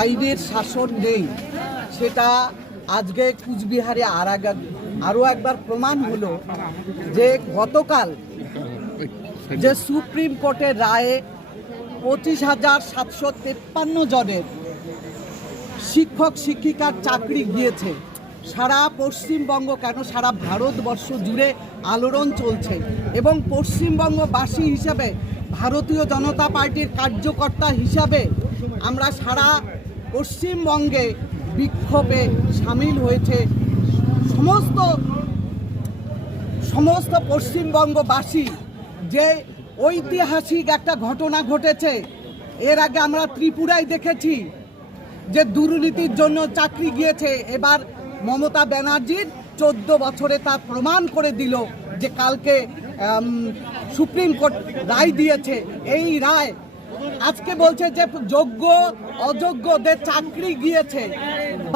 আইনের শাসন নেই, সেটা আজকে কুচবিহারে আর আরও একবার প্রমাণ হলো যে গতকাল যে সুপ্রিম কোর্টের রায়ে পঁচিশ হাজার সাতশো তেপ্পান্ন জনের শিক্ষক শিক্ষিকার চাকরি গিয়েছে। সারা পশ্চিমবঙ্গ কেন? সারা ভারতবর্ষ জুড়ে আলোড়ন চলছে এবং পশ্চিমবঙ্গবাসী হিসাবে ভারতীয় জনতা পার্টির কার্যকর্তা হিসাবে আমরা সারা পশ্চিমবঙ্গে বিক্ষোভে সামিল হয়েছে সমস্ত সমস্ত পশ্চিমবঙ্গবাসী যে ঐতিহাসিক একটা ঘটনা ঘটেছে। এর আগে আমরা ত্রিপুরায় দেখেছি যে দুর্নীতির জন্য চাকরি গিয়েছে। এবার মমতা ব্যানার্জির চোদ্দ বছরে তা প্রমাণ করে দিল যে কালকে সুপ্রিম কোর্ট রায় দিয়েছে। এই রায় আজকে বলছে যে যোগ্য, অযোগ্যদের চাকরি গিয়েছে।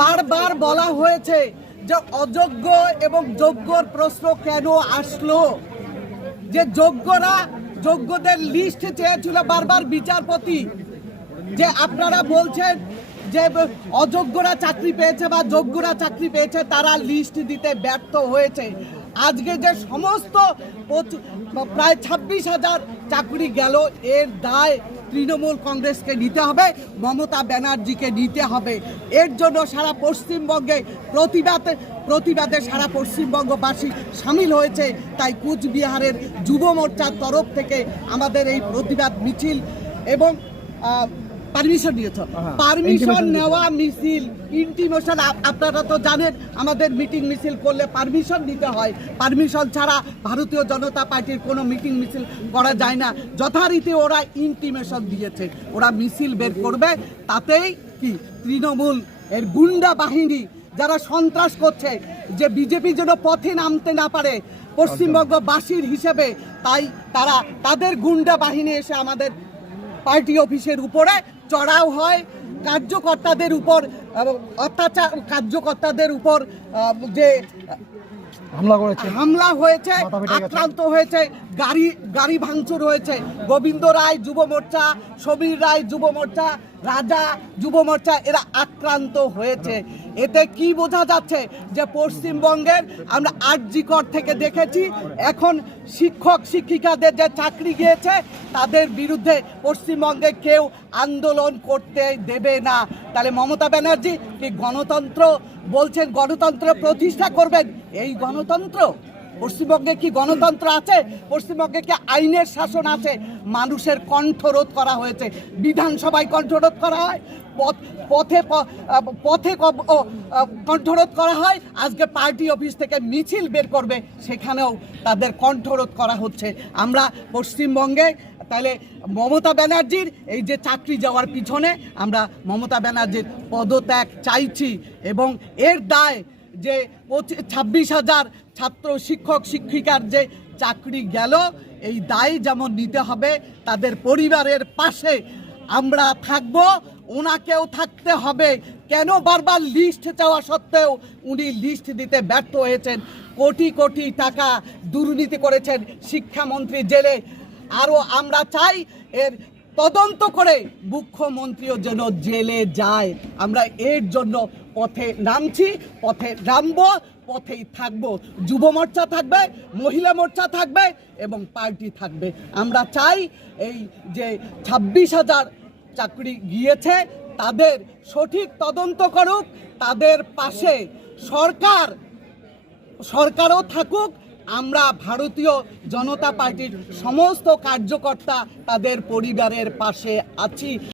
বারবার বলা হয়েছে যে অযোগ্য এবং যোগ্যর প্রশ্ন কেন আসলো? যে যোগ্যরা যোগ্যদের লিস্ট চেয়েছিল, বারবার বিচারপতি, যে আপনারা বলছেন যে অযোগ্যরা চাকরি পেয়েছে বা যোগ্যরা চাকরি পেয়েছে, তারা লিস্ট দিতে ব্যর্থ হয়েছে। আজকে যে সমস্ত প্রায় ছাব্বিশ হাজার চাকরি গেল, এর দায় তৃণমূল কংগ্রেসকে নিতে হবে, মমতা ব্যানার্জিকে নিতে হবে। এর জন্য সারা পশ্চিমবঙ্গে প্রতিবাদ, প্রতিবাদে সারা পশ্চিমবঙ্গবাসী সামিল হয়েছে। তাই কুচবিহারের যুব মোর্চার তরফ থেকে আমাদের এই প্রতিবাদ মিছিল এবং পারমিশন নিয়েছ পারমিশন নেওয়া মিছিল ইন্টিমেশন আপনারা তো জানেন আমাদের মিটিং মিছিল করলে পারমিশন নিতে হয়। পারমিশন ছাড়া ভারতীয় জনতা পার্টির কোনো মিটিং মিছিল করা যায় না। যথারীতি ওরা ইন্টিমেশন দিয়েছে। ওরা মিছিল বের করবে। তাতেই কি? তৃণমূল এর গুন্ডা বাহিনী যারা সন্ত্রাস করছে যে বিজেপি যেন পথে নামতে না পারে পশ্চিমবঙ্গবাসীর হিসেবে তাই তারা তাদের গুন্ডা বাহিনী এসে আমাদের পার্টি অফিসের উপরে চড়াও হয়। কার্যকর্তাদের উপর অত্যাচার কার্যকর্তাদের উপর যে হামলা করেছে। হামলা হয়েছে। আক্রান্ত হয়েছে গাড়ি গাড়ি ভাঙচুর হয়েছে গোবিন্দ রায় যুব মোর্চা সমীর রায় যুব মোর্চা রাজা যুব মোর্চা এরা আক্রান্ত হয়েছে। এতে কি বোঝা যাচ্ছে যে পশ্চিমবঙ্গের আমরা আরজিকর থেকে দেখেছি এখন শিক্ষক শিক্ষিকাদের যে চাকরি গিয়েছে তাদের বিরুদ্ধে পশ্চিমবঙ্গে কেউ আন্দোলন করতে দেবে না। তাহলে মমতা ব্যানার্জি কি গণতন্ত্র বলছেন, গণতন্ত্র প্রতিষ্ঠা করবেন? এই গণতন্ত্র? পশ্চিমবঙ্গে কি গণতন্ত্র আছে? পশ্চিমবঙ্গে কি আইনের শাসন আছে? মানুষের কণ্ঠরোধ করা হয়েছে। বিধানসভায় কণ্ঠরোধ করা হয়? পথ- পথে পথে কণ্ঠরোধ করা হয়। আজকে পার্টি অফিস থেকে মিছিল বের করবে, সেখানেও তাদের কণ্ঠরোধ করা হচ্ছে। আমরা পশ্চিমবঙ্গে, তাহলে মমতা ব্যানার্জির এই যে চাকরি যাওয়ার পিছনে আমরা মমতা ব্যানার্জির পদত্যাগ চাইছি এবং এর দায় যে ছাব্বিশ হাজার ছাত্র শিক্ষক শিক্ষিকার যে চাকরি গেল, এই দায় যেমন নিতে হবে, তাদের পরিবারের পাশে আমরা থাকব ওনাকেও থাকতে হবে। কেন বারবার লিস্ট চাওয়া সত্ত্বেও উনি লিস্ট দিতে ব্যর্থ হয়েছেন? কোটি কোটি টাকা দুর্নীতি করেছেন শিক্ষামন্ত্রী জেলে। আরও আমরা চাই এর তদন্ত করে মুখ্যমন্ত্রীও যেন জেলে যায়। আমরা এর জন্য পথে নামছি, পথে নামবো, পথেই থাকব। যুব মোর্চা থাকবে, মহিলা মোর্চা থাকবে এবং পার্টি থাকবে। আমরা চাই এই যে ছাব্বিশ হাজার চাকরি গিয়েছে, তাদের সঠিক তদন্ত করুক, তাদের পাশে সরকার, সরকারও থাকুক, আমরা ভারতীয় জনতা পার্টির সমস্ত কার্যকর্তা তাদের পরিবারের পাশে আছি।